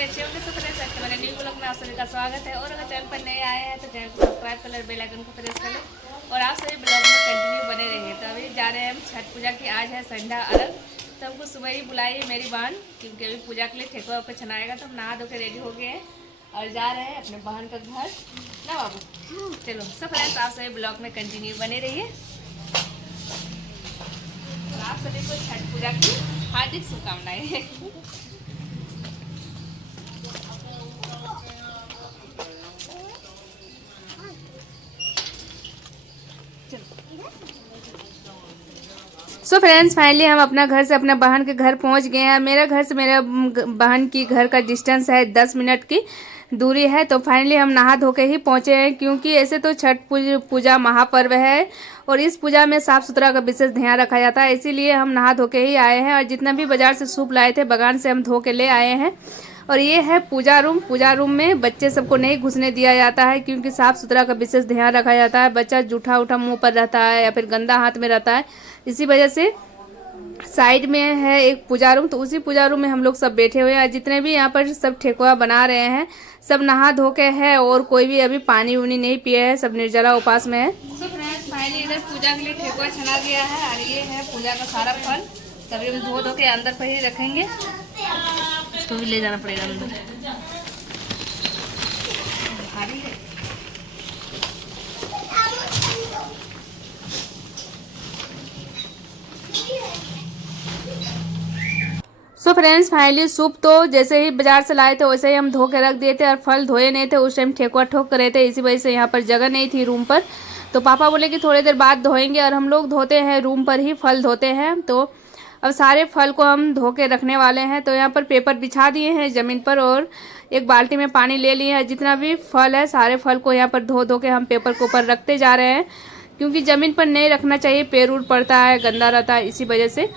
सभी अच्छे होंगे। सब फ्रेंड्स आज के मेरे न्यू ब्लॉग में आप सभी का स्वागत है। और अगर चैनल पर नए आए हैं तो चैनल को सब्सक्राइब कर लें, बेल आइकन को प्रेस कर लें और आप सभी ब्लॉग में कंटिन्यू बने रहिए। तो अभी जा रहे हैं हम छठ पूजा की, आज है संडा अर्घ। तो हमको सुबह ही बुलाई मेरी बहन, क्योंकि अभी पूजा के लिए ठेकुआ पे छनाएगा। तो हम नहा धो के रेडी हो गए हैं और जा रहे हैं अपने बहन का घर ना बाबू। चलो सब फ्रेंड्स आप सभी ब्लॉग में कंटिन्यू बने रहिए। आप सभी को छठ पूजा की हार्दिक शुभकामनाएं। सो फ्रेंड्स फाइनली हम अपना घर से अपना बहन के घर पहुंच गए हैं। मेरा घर से मेरा बहन की घर का डिस्टेंस है 10 मिनट की दूरी है। तो फाइनली हम नहा धो के ही पहुंचे हैं, क्योंकि ऐसे तो छठ पूजा महापर्व है और इस पूजा में साफ सुथरा का विशेष ध्यान रखा जाता है। इसीलिए हम नहा धो के ही आए हैं और जितना भी बाजार से सूप लाए थे बगान से हम धो के ले आए हैं। और ये है पूजा रूम। पूजा रूम में बच्चे सबको नहीं घुसने दिया जाता है, क्योंकि साफ सुथरा का विशेष ध्यान रखा जाता है। बच्चा जूठा उठा मुंह पर रहता है या फिर गंदा हाथ में रहता है, इसी वजह से साइड में है एक पूजा रूम। तो उसी पूजा रूम में हम लोग सब बैठे हुए हैं। जितने भी यहाँ पर सब ठेकुआ बना रहे हैं सब नहा धो के है और कोई भी अभी पानी उनी नहीं पिए है, सब निर्जला उपास में है। तो फ्रेंड्स फाइनली इधर पूजा के लिए ठेकुआ छना गया है और ये है पूजा का सारा फल। तभी हम धो धो के अंदर पर ही रखेंगे, इसको भी ले जाना पड़ेगा अंदर, भारी है। सो फ्रेंड्स फाइनली सूप तो जैसे ही बाजार से लाए थे वैसे ही हम धो के रख दिए थे और फल धोए नहीं थे। उस टाइम ठेकुआ ठोक रहे थे, इसी वजह से यहाँ पर जगह नहीं थी रूम पर। तो पापा बोले कि थोड़ी देर बाद धोएंगे और हम लोग धोते हैं रूम पर ही, फल धोते हैं। तो अब सारे फल को हम धो के रखने वाले हैं। तो यहाँ पर पेपर बिछा दिए हैं ज़मीन पर और एक बाल्टी में पानी ले लिए हैं। जितना भी फल है सारे फल को यहाँ पर धो धो के हम पेपर के ऊपर रखते जा रहे हैं, क्योंकि ज़मीन पर नहीं रखना चाहिए, पैर उड़ पड़ता है, गंदा रहता है, इसी वजह से।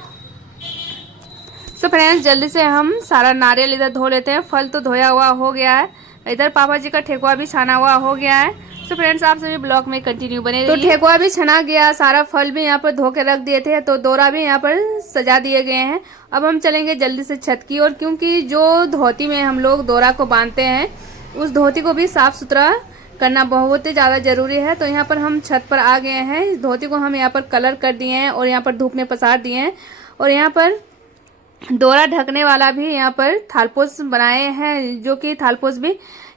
तो फ्रेंड्स जल्दी से हम सारा नारियल इधर धो लेते हैं। फल तो धोया हुआ हो गया है, इधर पापा जी का ठेकुआ भी छाना हुआ हो गया है। तो फ्रेंड्स आप सभी ब्लॉग में कंटिन्यू बने रहिए। तो ठेकुआ भी छना गया, सारा फल भी यहाँ पर धो के रख दिए थे, तो दोरा भी यहाँ पर सजा दिए गए हैं। अब हम चलेंगे जल्दी से छत की ओर, क्योंकि जो धोती में हम लोग दोरा को बांधते हैं उस धोती को भी साफ सुथरा करना बहुत ही ज़्यादा जरूरी है। तो यहाँ पर हम छत पर आ गए हैं। धोती को हम यहाँ पर कलर कर दिए हैं और यहाँ पर धूप में पसार दिए हैं। और यहाँ पर डोरा ढकने वाला भी यहाँ पर थालपोस बनाए हैं, जो कि थालपोस भी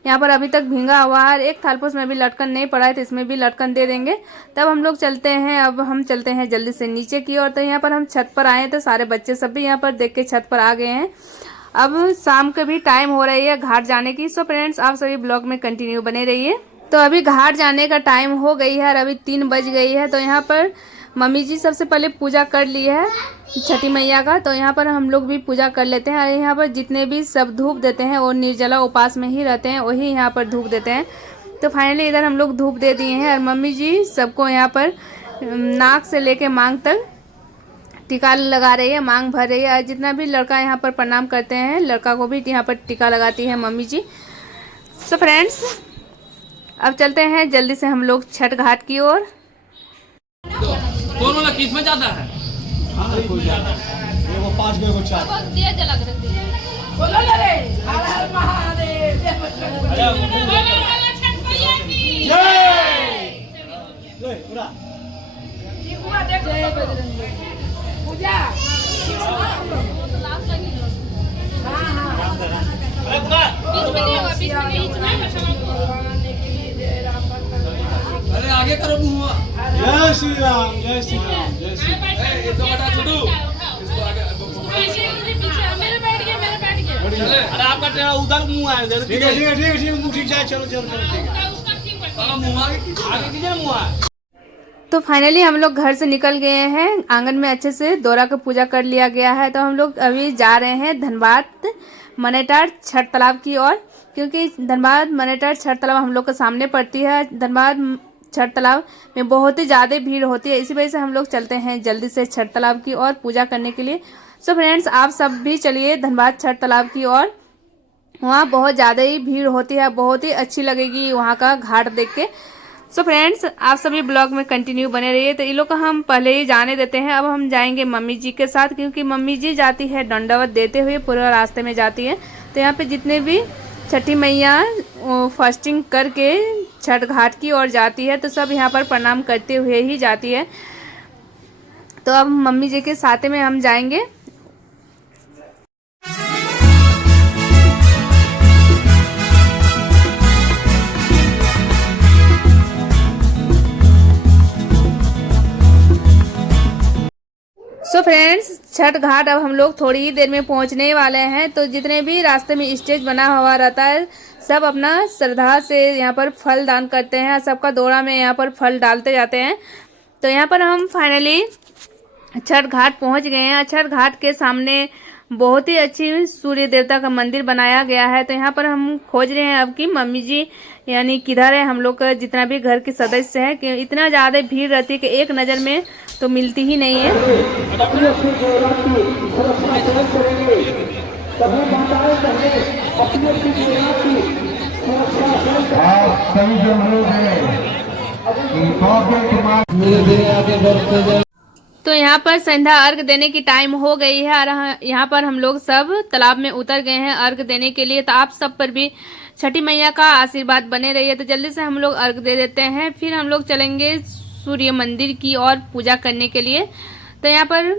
यहाँ पर अभी तक भींगा हुआ है। एक थालपोस में भी लटकन नहीं पड़ा है, तो इसमें भी लटकन दे देंगे। तब हम लोग चलते हैं। अब हम चलते हैं जल्दी से नीचे की ओर। तो यहाँ पर हम छत पर आए थे, सारे बच्चे सब भी यहाँ पर देख के छत पर आ गए हैं। अब शाम के भी टाइम हो रही है घाट जाने की। सो फ्रेंड्स आप सभी ब्लॉग में कंटिन्यू बने रहिए। तो अभी घाट जाने का टाइम हो गई है और अभी 3 बज गई है। तो यहाँ पर मम्मी जी सबसे पहले पूजा कर ली है छठी मैया का। तो यहाँ पर हम लोग भी पूजा कर लेते हैं। और यहाँ पर जितने भी सब धूप देते हैं और निर्जला उपास में ही रहते हैं, वही यहाँ पर धूप देते हैं। तो फाइनली इधर हम लोग धूप दे दिए हैं और मम्मी जी सबको यहाँ पर नाक से लेके मांग तक टीका लगा रही है, मांग भर रही है। और जितना भी लड़का यहाँ पर प्रणाम करते हैं लड़का को भी यहाँ पर टीका लगाती है मम्मी जी। सो फ्रेंड्स अब चलते हैं जल्दी से हम लोग छठ घाट की ओर। कौन वाला किस में जाता है? वो 5 को 4 दिया जला के रख दिया। बोलो ना रे, हर हर महादेव, जय पूरा ठेकुआ देखो, जय बजरंग बली। पूजा हां अरे पूरा बीच में नहीं होगा, बीच में नहीं। अरे आगे करो मुंह। जय श्री राम, जय श्री राम, जय श्री राम। ये तो बता छोटू, इसको आगे मेरे बैठ गया। अरे आपका ट्रेन उधर मुंह है। ठीक है ठीक है ठीक है ठीक है, ठीक है, चलो चलो चलो ठीक है। साला मुंह आगे कीजिए ना मुंह है। तो फाइनली हम लोग घर से निकल गए हैं। आंगन में अच्छे से दोरा का पूजा कर लिया गया है। तो हम लोग अभी जा रहे हैं धनबाद मनेटार छठ तालाब की ओर, क्योंकि धनबाद मनेटार छठ तालाब हम लोग के सामने पड़ती है। धनबाद छठ तालाब में बहुत ही ज़्यादा भीड़ होती है, इसी वजह से हम लोग चलते हैं जल्दी से छठ तालाब की ओर पूजा करने के लिए। सो फ्रेंड्स आप सब भी चलिए धनबाद छठ तालाब की ओर। वहाँ बहुत ज़्यादा ही भीड़ होती है, बहुत ही अच्छी लगेगी वहाँ का घाट देख के। सो फ्रेंड्स आप सभी ब्लॉग में कंटिन्यू बने रहिए। तो ये लोग को हम पहले ही जाने देते हैं। अब हम जाएंगे मम्मी जी के साथ, क्योंकि मम्मी जी जाती है दंडवत देते हुए पूरे रास्ते में जाती है। तो यहाँ पे जितने भी छठी मैया फास्टिंग करके छठ घाट की ओर जाती है तो सब यहाँ पर प्रणाम करते हुए ही जाती है। तो अब मम्मी जी के साथ में हम जाएंगे। सो फ्रेंड्स, छठ घाट अब हम लोग थोड़ी ही देर में पहुंचने वाले हैं। तो जितने भी रास्ते में स्टेज बना हुआ रहता है सब अपना श्रद्धा से यहाँ पर फल दान करते हैं। सबका दौरा में यहाँ पर फल डालते जाते हैं। तो यहाँ पर हम फाइनली छठ घाट पहुंच गए हैं। छठ घाट के सामने बहुत ही अच्छी सूर्य देवता का मंदिर बनाया गया है। तो यहाँ पर हम खोज रहे हैं अब की मम्मी जी यानी किधर है। हम लोग का जितना भी घर के सदस्य है कि इतना ज़्यादा भीड़ रहती है कि एक नज़र में तो मिलती ही नहीं है। तो यहाँ पर संध्या अर्घ देने की टाइम हो गई है और यहाँ पर हम लोग सब तालाब में उतर गए हैं अर्घ देने के लिए। तो आप सब पर भी छठी मैया का आशीर्वाद बने रहिए। तो जल्दी से हम लोग अर्घ दे देते हैं, फिर हम लोग चलेंगे सूर्य मंदिर की और पूजा करने के लिए। तो यहाँ पर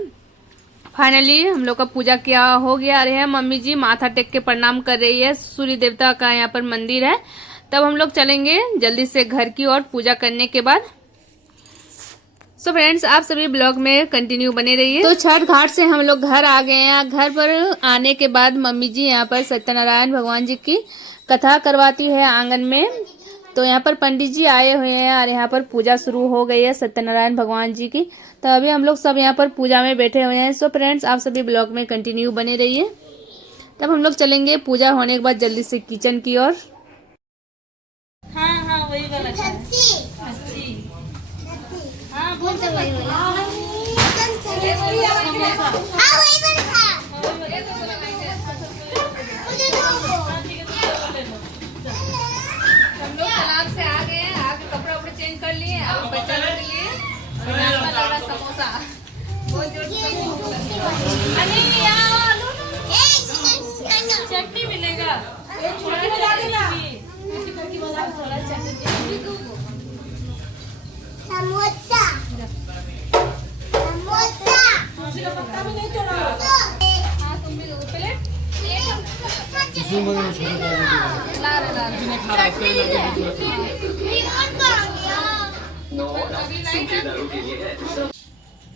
फाइनली हम लोग का पूजा किया हो गया। अरे मम्मी जी माथा टेक के प्रणाम कर रही है। सूर्य देवता का यहाँ पर मंदिर है। तब हम लोग चलेंगे जल्दी से घर की ओर पूजा करने के बाद। सो फ्रेंड्स, आप सभी ब्लॉग में कंटिन्यू बने रहिए। तो छठ घाट से हम लोग घर आ गए हैं। घर पर आने के बाद मम्मी जी यहाँ पर सत्यनारायण भगवान जी की कथा करवाती है आंगन में। तो यहाँ पर पंडित जी आए हुए हैं और यहाँ पर पूजा शुरू हो गई है सत्यनारायण भगवान जी की। तो अभी हम लोग सब यहाँ पर पूजा में बैठे हुए हैं। सो फ्रेंड्स, आप सभी ब्लॉग में कंटिन्यू बने रहिए। तब हम लोग चलेंगे पूजा होने के बाद जल्दी से किचन की ओर। हाँ वही वाला हाँ बोल से वही हम लोग तालाब से आ गए हैं, आके कपड़ा उपड़ा चेंज कर लिए। अब बच्चा लोग के लिए नाश्ता लग रहा समोसा। बहुत जोर से चटनी मिलेगा। समोसा समोसा पत्ता भी नहीं तोड़ा। हाँ तुम भी दो प्लेट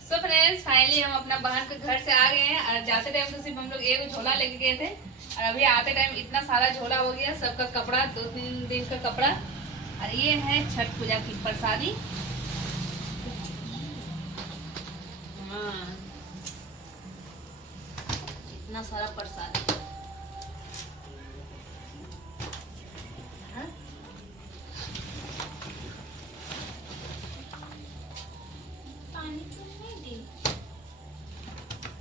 सो फ्रेंड्स, फाइनली हम अपना बहन के घर से आ गए हैं। और जाते टाइम तो सिर्फ हम लोग एक झोला लेके गए थे और अभी आते टाइम इतना सारा झोला हो गया। सबका कपड़ा 2-3 दिन का कपड़ा। और ये है छठ पूजा की प्रसादी। इतना सारा प्रसाद। पानी तो नहीं दी,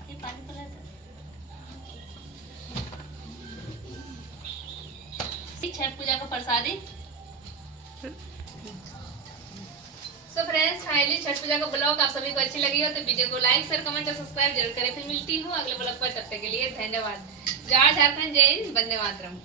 ये पानी पड़ा था। छठ पूजा का प्रसादी। सो फ्रेंड्स, फाइनली छठ पूजा का ब्लॉग आप सभी को अच्छी लगी हो तो वीडियो को लाइक शेयर कमेंट और सब्सक्राइब जरूर करें। फिर मिलती हूँ अगले ब्लॉग पर, तब तक के लिए धन्यवाद। जय झारखंड, जय हिंद, वंदे मातरम।